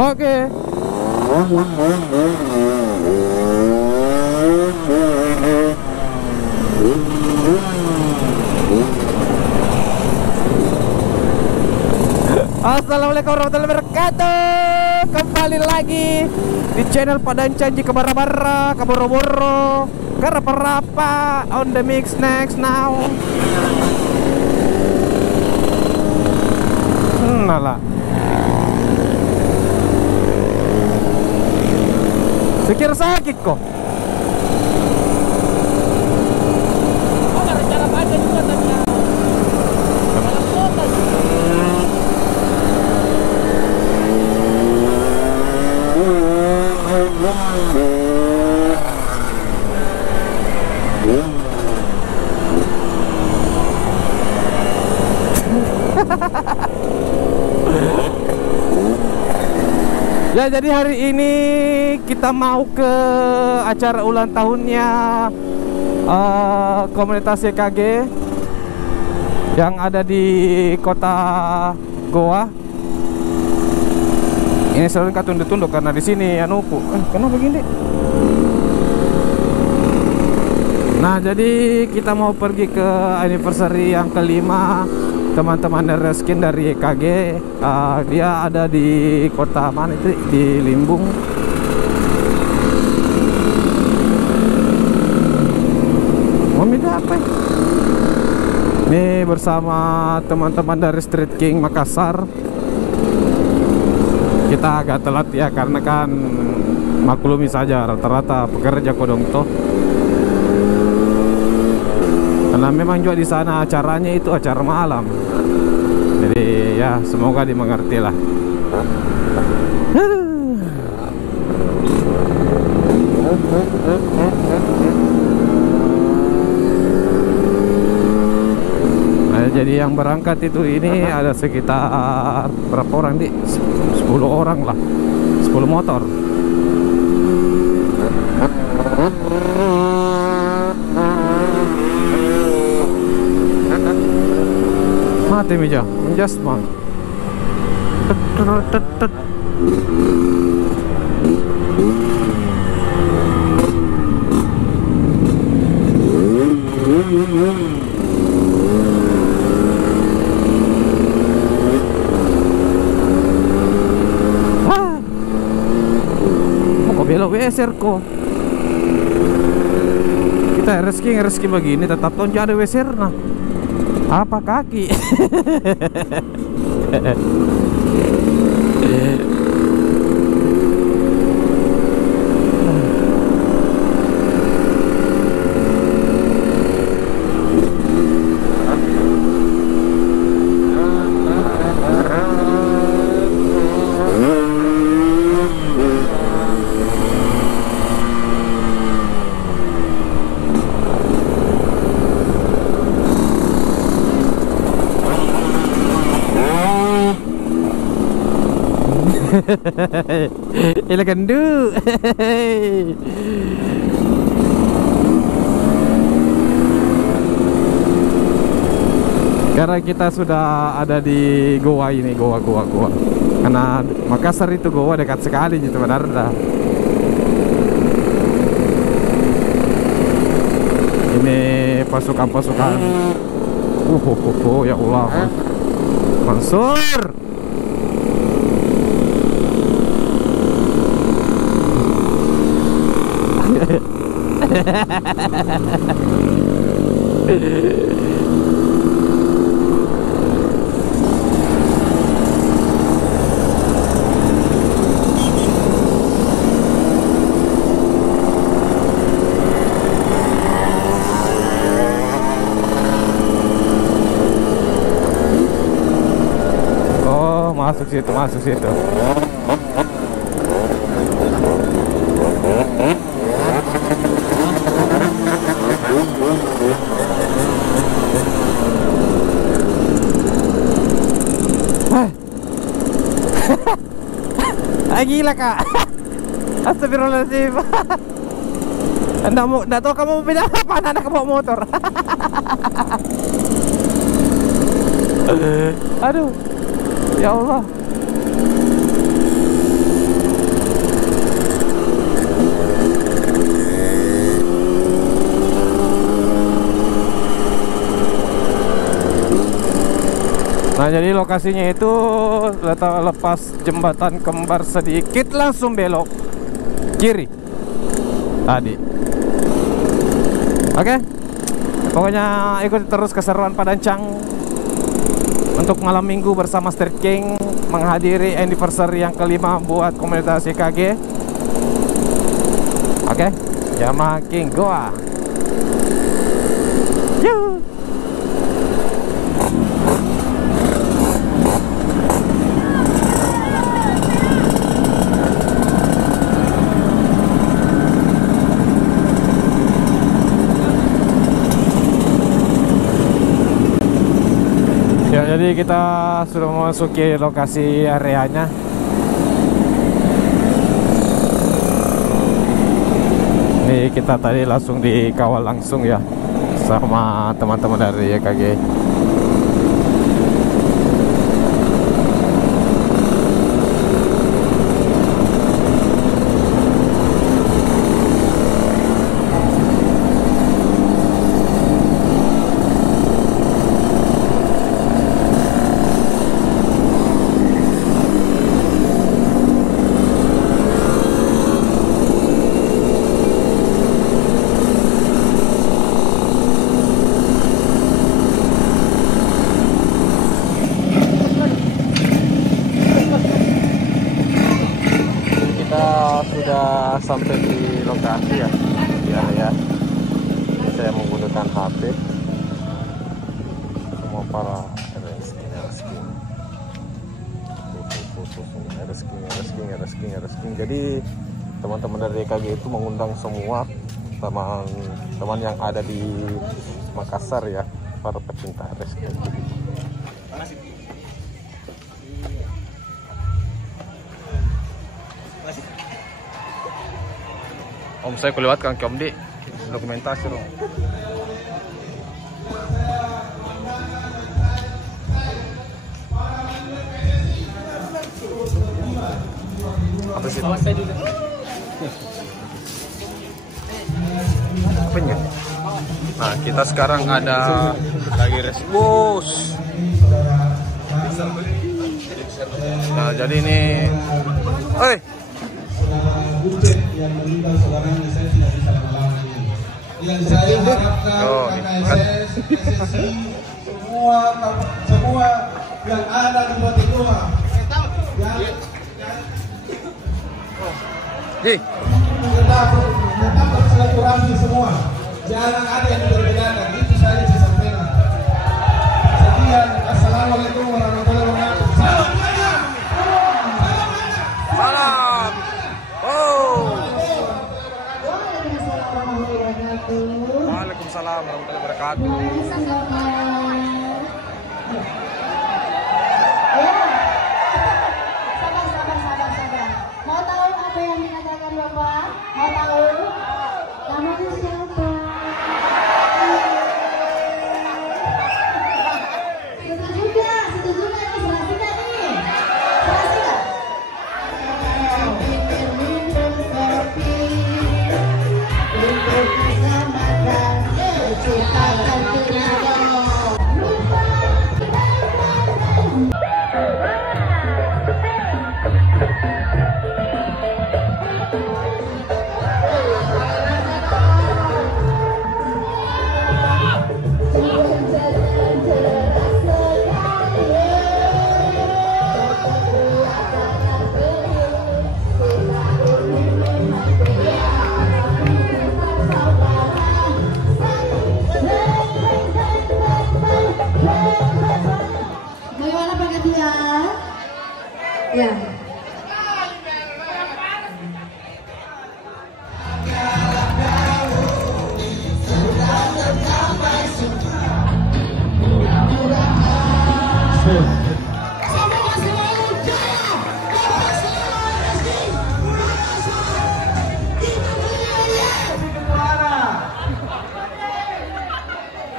Oke. Assalamualaikum warahmatullahi wabarakatuh. Kembali lagi di channel Padang Janji Kebara-bara, Kaboro-boro, Karapa-rapa, on the mix next now. Nala. Sekira sakit kok. Oh, ada cara baca juga tadi. Dalam kota. Ya, jadi hari ini kita mau ke acara ulang tahunnya komunitas YKG yang ada di kota Goa. Ini selalu tunduk-tunduk karena di sini anuku. Kenapa begini? Nah, jadi kita mau pergi ke anniversary yang kelima teman-teman Reskin dari YKG. Dia ada di kota mana itu, di Limbung. Mau minta apa? Nih bersama teman-teman dari Street King Makassar. Kita agak telat ya karena kan maklumi saja rata-rata pekerja kodong toh. Karena memang juga di sana acaranya itu acara malam. Jadi ya semoga dimengerti lah. Nah, jadi yang berangkat itu ini ada sekitar berapa orang di? 10 orang lah. 10 motor. Mati meja, just man. Mau kok belok WSR kok. Kita reski begini tetap tonjok ada WSR nah. Apa kaki? Ila gandu. Karena kita sudah ada di Goa ini, Goa. Karena Makassar itu Goa dekat sekali gitu sebenarnya. Ini pasukan. Ya Allah. Mansur. Oh, masuk situ. Gila kak. Astagfirullahaladzim. Nggak tahu kamu beda apa anak bawa motor. Aduh, ya Allah. Nah, jadi lokasinya itu lepas jembatan kembar sedikit langsung belok kiri tadi. Oke. Pokoknya ikuti terus keseruan Padancang untuk malam minggu bersama Street King menghadiri anniversary yang kelima buat komunitas YKG. Oke, Yamaha King Goa. Yuh. Ya, jadi kita sudah memasuki lokasi areanya. Ini kita tadi langsung dikawal langsung ya sama teman-teman dari YKG. Sudah sampai di lokasi ya, ya. Saya menggunakan HP. Semua para resking. Jadi teman-teman dari YKG itu mengundang semua teman-teman yang ada di Makassar ya, para pecinta resking. Om saya kelewatkan ke Om Di dokumentasi dong. Apa sih? Apanya? Nah, kita sekarang ada lagi respons. Nah, jadi ini, oi. Yang meninggal saudaranya saya tidak bisa melawan ini. Yang saya harapkan KKSS, PSSI, semua yang ada di Batikuma tetap bersilaturahmi semua. Jangan ada yang berbeda. Itu saya sampaikan. Sekian, assalamualaikum warahmatullahi wabarakatuh. Salam. Waalaikumsalam warahmatullahi wabarakatuh. Sabar. Mau tahu apa yang dikatakan Bapak? Mau tahu? Namanya siapa? Setuju gak nih? Serasi gak nih? Bagaimana Pak Ketua? Ya.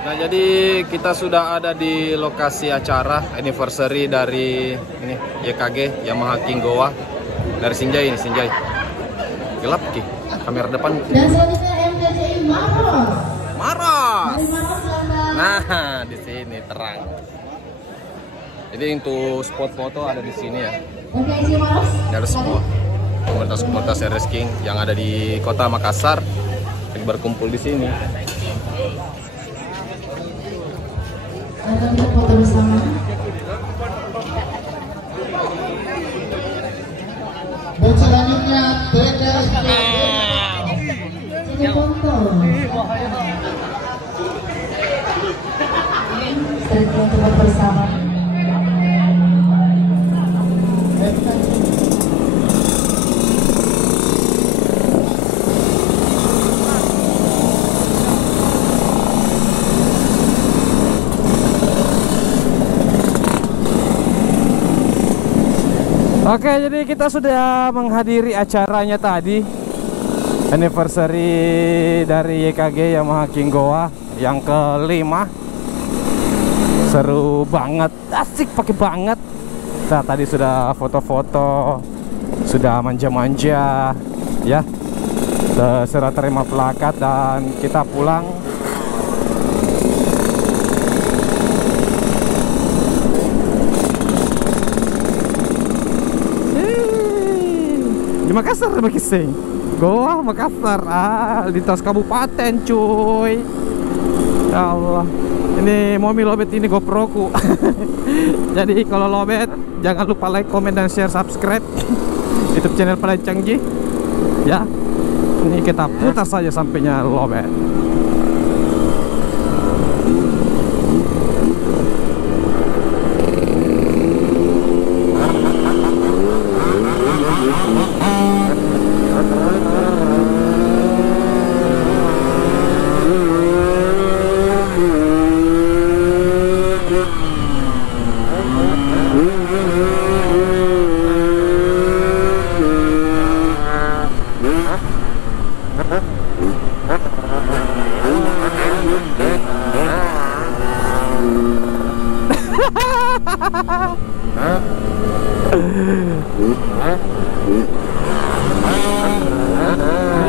Nah, jadi kita sudah ada di lokasi acara anniversary dari ini YKG Yamaha King Goa dari Sinjai ini, Sinjai. Gelap ki, kamera depan. Dan selanjutnya MTCI Maros. Maros. Dari Maros selamat. Nah, di sini terang. Jadi untuk spot foto ada di sini ya. Oke, Mas. Ini ada semua komunitas RS King yang ada di Kota Makassar yang berkumpul di sini. Ada foto bersama. Dan selanjutnya TRS Jadi foto. Selanjutnya foto bersama. Oke, jadi kita sudah menghadiri acaranya tadi, anniversary dari YKG Yamaha King Goa yang ke-5. Seru banget, asik pakai banget. Nah, tadi sudah foto-foto, sudah manja-manja, ya. Serah terima plakat dan kita pulang. Di Makassar Makising, Goa Makassar, lintas kabupaten cuy. Ya Allah, ini mobil lobet ini GoPro-ku. Jadi kalau lobet jangan lupa like, komen, dan share, subscribe YouTube channel Padang Canggih. Ya, ini kita putar saja sampainya lobet.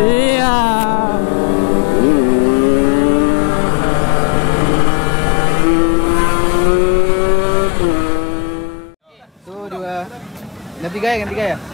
Iya. Tuh dua. Ganti gaya, ganti gaya.